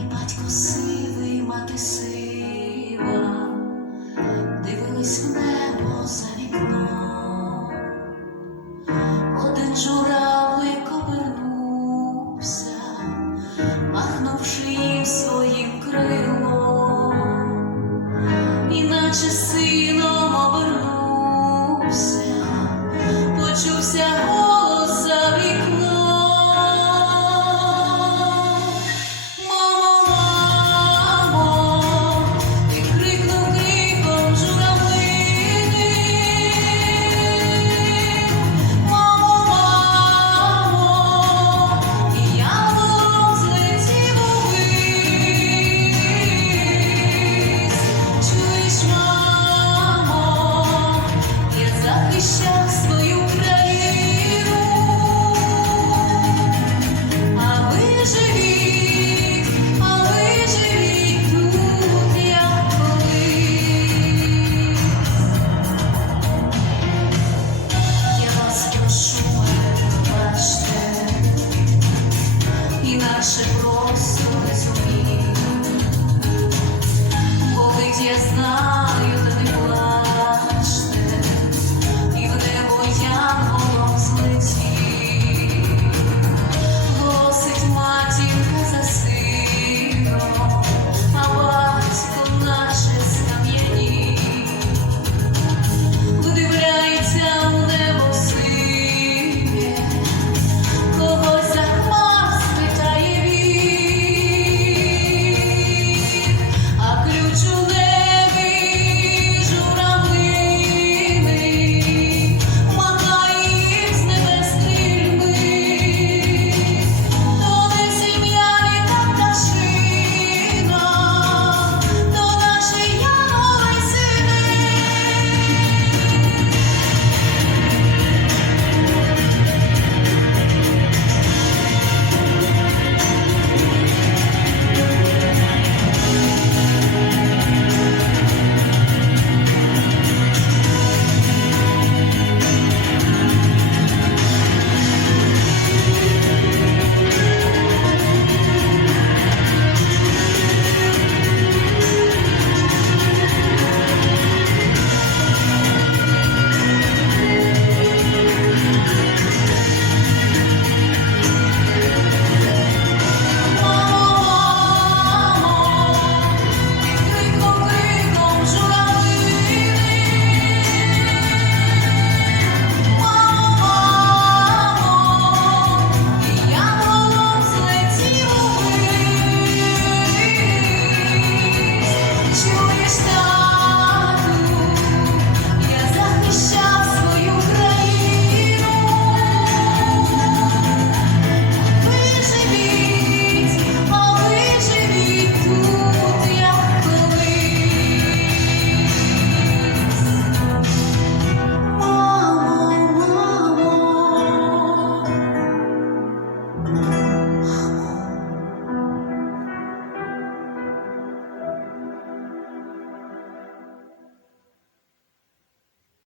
І батько сивий, мати дивились в небо за вікно, один журавлик обернувся, махнувши їм своїм крилом. show. 안녕.